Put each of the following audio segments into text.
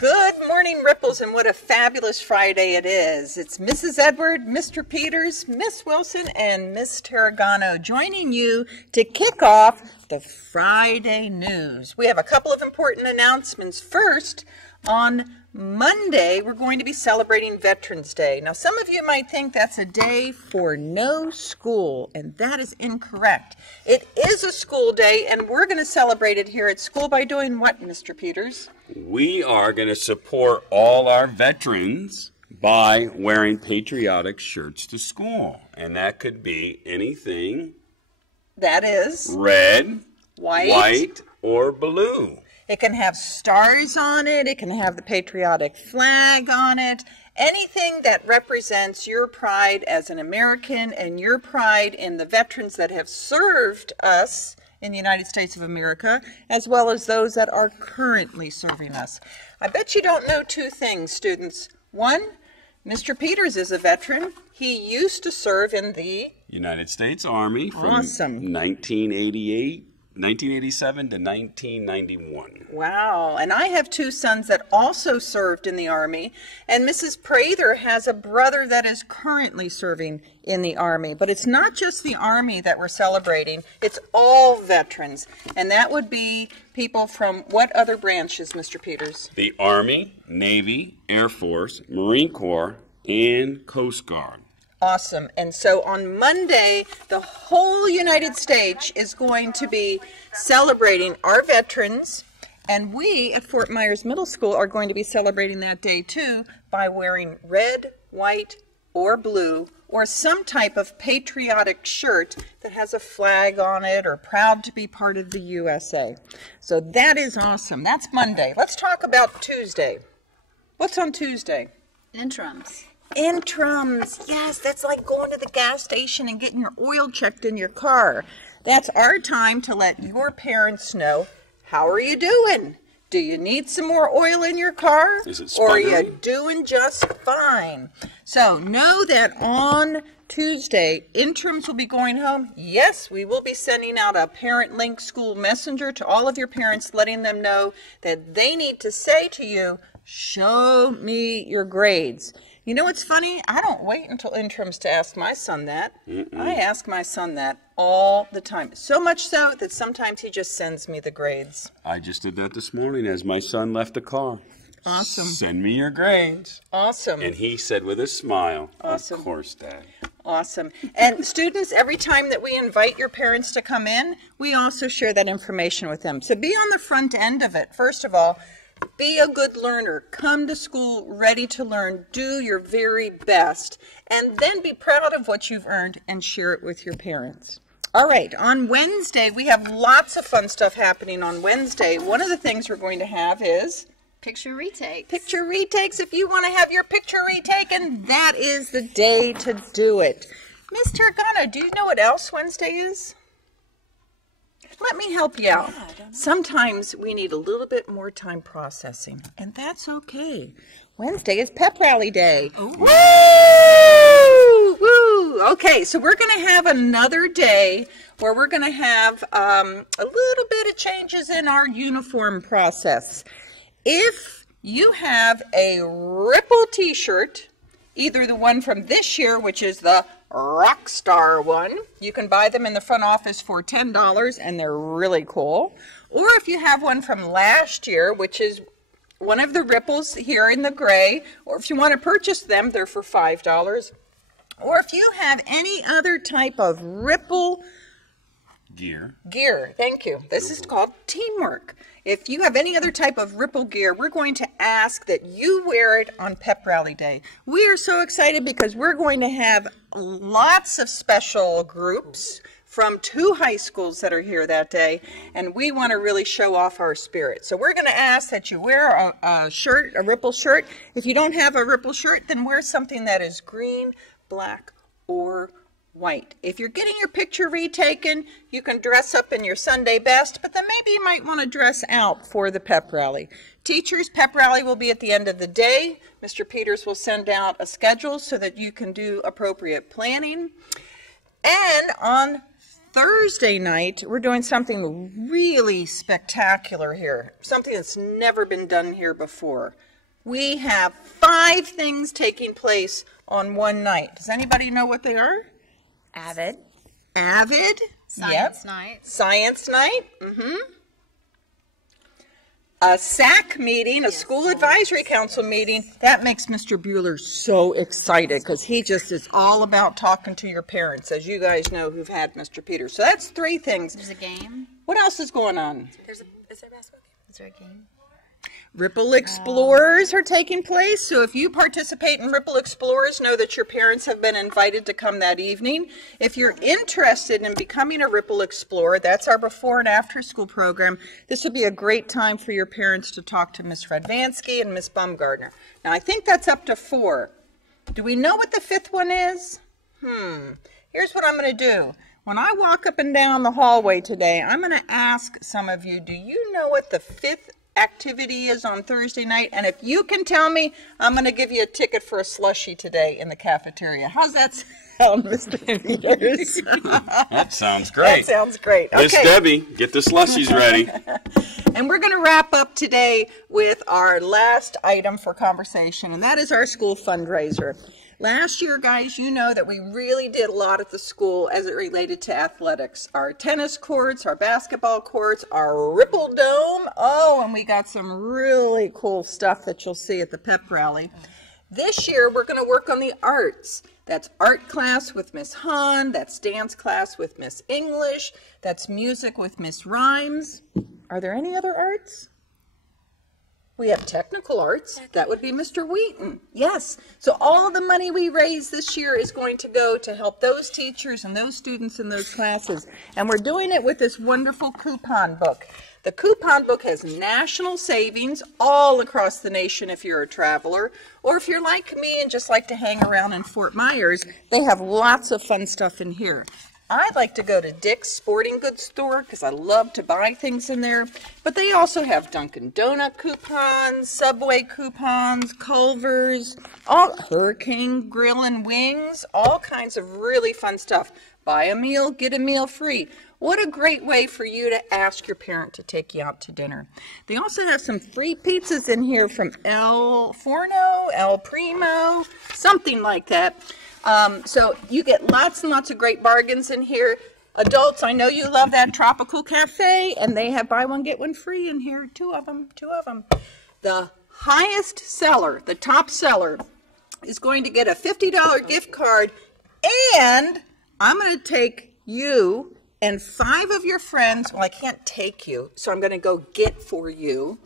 Good morning, Ripples, and what a fabulous Friday it is. It's Mrs. Edward, Mr. Peters, Miss Wilson, and Miss Turregano joining you to kick off the Friday news. We have a couple of important announcements. First, on Monday, we're going to be celebrating Veterans Day. Now, some of you might think that's a day for no school, and that is incorrect. It is a school day, and we're going to celebrate it here at school by doing what, Mr. Peters? We are going to support all our veterans by wearing patriotic shirts to school. And that could be anything. That is Red, white, or blue. It can have stars on it. It can have the patriotic flag on it. Anything that represents your pride as an American and your pride in the veterans that have served us in the United States of America, as well as those that are currently serving us. I bet you don't know two things, students. One, Mr. Peters is a veteran. He used to serve in the United States Army from Awesome. 1987 to 1991. Wow. And I have two sons that also served in the Army. And Mrs. Prather has a brother that is currently serving in the Army. But it's not just the Army that we're celebrating. It's all veterans. And that would be people from what other branches, Mr. Peters? The Army, Navy, Air Force, Marine Corps, and Coast Guard. Awesome. And so on Monday, the whole United States is going to be celebrating our veterans. And we at Fort Myers Middle School are going to be celebrating that day too by wearing red, white, or blue, or some type of patriotic shirt that has a flag on it or proud to be part of the USA. So that is awesome. That's Monday. Let's talk about Tuesday. What's on Tuesday? Interims. Interims. Yes, that's like going to the gas station and getting your oil checked in your car. That's our time to let your parents know, how are you doing? Do you need some more oil in your car? Is it or are sputtering? you doing just fine? So know that on Tuesday, interims will be going home. Yes, we will be sending out a parent link school messenger to all of your parents, letting them know that they need to say to you, show me your grades. You know what's funny? I don't wait until interims to ask my son that. I ask my son that all the time. So much so that sometimes he just sends me the grades. I just did that this morning as my son left the car. Awesome. Send me your grades. Awesome. And he said with a smile, Awesome. Of course, Dad. Awesome. And students, every time that we invite your parents to come in, we also share that information with them. So be on the front end of it. First of all, be a good learner. Come to school ready to learn. Do your very best. And then be proud of what you've earned and share it with your parents. All right, on Wednesday, we have lots of fun stuff happening on Wednesday. One of the things we're going to have is Picture retakes. picture retakes. If you want to have your picture retaken, that is the day to do it. Miss Turregano, do you know what else Wednesday is? Let me help you out. Sometimes we need a little bit more time processing, and that's okay. Wednesday is Pep Rally Day. Woo! Woo! Okay, so we're going to have another day where we're going to have a little bit of changes in our uniform process. If you have a Ripple t-shirt, either the one from this year, which is the Rockstar one, you can buy them in the front office for $10 and they're really cool. Or if you have one from last year, which is one of the Ripples here in the gray, or if you want to purchase them, they're for $5. Or if you have any other type of Ripple Gear. thank you. This is called teamwork. If you have any other type of Ripple gear, we're going to ask that you wear it on Pep Rally Day. We are so excited because we're going to have lots of special groups from 2 high schools that are here that day, and we want to really show off our spirit. So we're going to ask that you wear a shirt, a Ripple shirt. If you don't have a Ripple shirt, then wear something that is green, black, or white. If you're getting your picture retaken, you can dress up in your Sunday best, but then maybe you might want to dress out for the pep rally. Teachers, pep rally will be at the end of the day. Mr. Peters will send out a schedule so that you can do appropriate planning. And on Thursday night, we're doing something really spectacular here, something that's never been done here before. We have 5 things taking place on one night. Does anybody know what they are? Avid. Avid. Science night. Science night. A SAC meeting, a school advisory council meeting. That makes Mr. Bueller so excited because he just is all about talking to your parents, as you guys know who've had Mr. Peters. So that's 3 things. There's a game. What else is going on? Is there a basketball game? Is there a game? Ripple Explorers are taking place. So if you participate in Ripple Explorers, know that your parents have been invited to come that evening. If you're interested in becoming a Ripple Explorer, that's our before and after school program. This would be a great time for your parents to talk to Miss Radvansky and Miss Bumgardner. Now, I think that's up to 4. Do we know what the 5th one is? Here's what I'm going to do. When I walk up and down the hallway today, I'm going to ask some of you, do you know what the 5th activity is on Thursday night? And if you can tell me, I'm going to give you a ticket for a slushie today in the cafeteria. How's that sound, Mr. Peters? That sounds great. That sounds great. Miss Debbie, get the slushies ready. And we're going to wrap up today with our last item for conversation, and that is our school fundraiser. Last year, guys, you know that we really did a lot at the school as it related to athletics. Our tennis courts, our basketball courts, our Ripple Dome. Oh, and we got some really cool stuff that you'll see at the Pep Rally. This year, we're going to work on the arts. That's art class with Miss Hahn. That's dance class with Miss English. That's music with Miss Rhymes. Are there any other arts? We have technical arts. That would be Mr. Wheaton. Yes. So all of the money we raise this year is going to go to help those teachers and those students in those classes. And we're doing it with this wonderful coupon book. The coupon book has national savings all across the nation if you're a traveler. Or if you're like me and just like to hang around in Fort Myers, they have lots of fun stuff in here. I like to go to Dick's Sporting Goods store because I love to buy things in there. But they also have Dunkin' Donut coupons, Subway coupons, Culver's, all Hurricane Grill and Wings, all kinds of really fun stuff. Buy a meal, get a meal free. What a great way for you to ask your parent to take you out to dinner. They also have some free pizzas in here from El Forno, El Primo, something like that. So you get lots and lots of great bargains in here. Adults, I know you love that Tropical Cafe, and they have buy one, get one free in here. 2 of them. The highest seller, the top seller, is going to get a $50 gift card, and I'm going to take you and 5 of your friends. Well, I can't take you, so I'm going to go get for you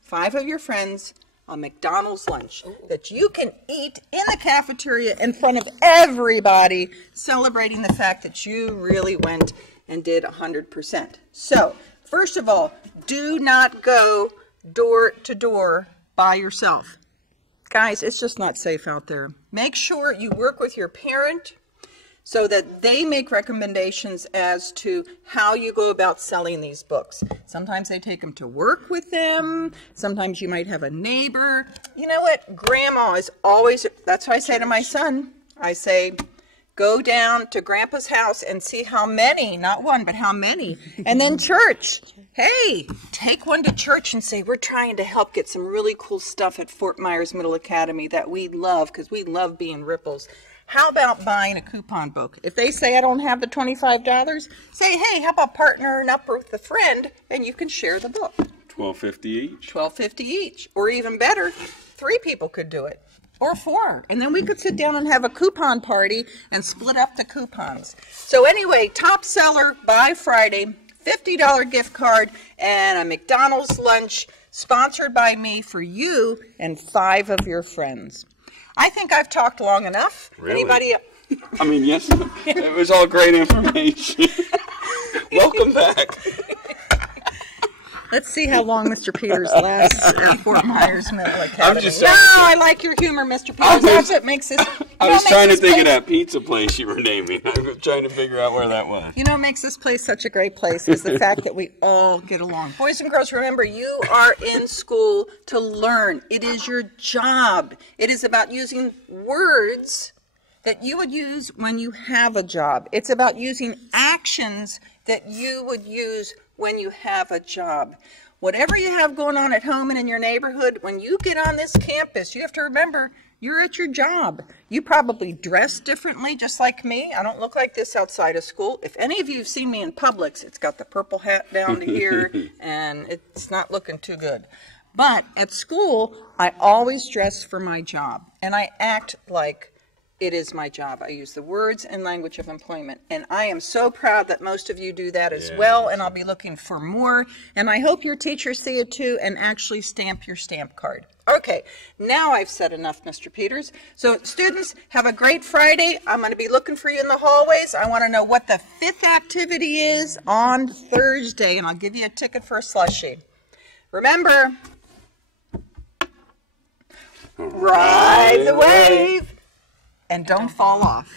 5 of your friends a McDonald's lunch that you can eat in the cafeteria in front of everybody, celebrating the fact that you really went and did 100%. So, first of all, do not go door to door by yourself. Guys, it's just not safe out there. Make sure you work with your parent so that they make recommendations as to how you go about selling these books. Sometimes they take them to work with them. Sometimes you might have a neighbor. You know what? Grandma is always, that's what I say to my son. I say, go down to Grandpa's house and see how many, not one, but how many. And then church. Hey, take one to church and say, we're trying to help get some really cool stuff at Fort Myers Middle Academy that we love because we love being Ripples. How about buying a coupon book? If they say I don't have the $25, say, hey, how about partnering up with a friend and you can share the book. $12.50 each. $12.50 each. Or even better, 3 people could do it. Or 4. And then we could sit down and have a coupon party and split up the coupons. So anyway, top seller by Friday, $50 gift card and a McDonald's lunch sponsored by me for you and 5 of your friends. I think I've talked long enough. Really? Anybody? I mean, yes, it was all great information. Welcome back. Let's see how long Mr. Peters lasts at Fort Myers Middle Academy. just No, saying- I like your humor, Mr. Peters. That's what makes this. I was trying to think of that pizza place you were naming. I was trying to figure out where that was. You know what makes this place such a great place is the fact that we all get along. Boys and girls, remember, you are in school to learn. It is your job. It is about using words that you would use when you have a job. It's about using actions that you would use when you have a job. Whatever you have going on at home and in your neighborhood, when you get on this campus, you have to remember you're at your job. You probably dress differently, just like me. I don't look like this outside of school. If any of you have seen me in Publix, it's got the purple hat down to here, and it's not looking too good. But at school, I always dress for my job, and I act like it is my job. I use the words and language of employment, and I am so proud that most of you do that as well, and I'll be looking for more, and I hope your teachers see it too and actually stamp your stamp card. Okay, now I've said enough, Mr. Peters. So students, have a great Friday. I'm going to be looking for you in the hallways. I want to know what the 5th activity is on Thursday, and I'll give you a ticket for a slushie. Remember, ride the wave and don't fall off.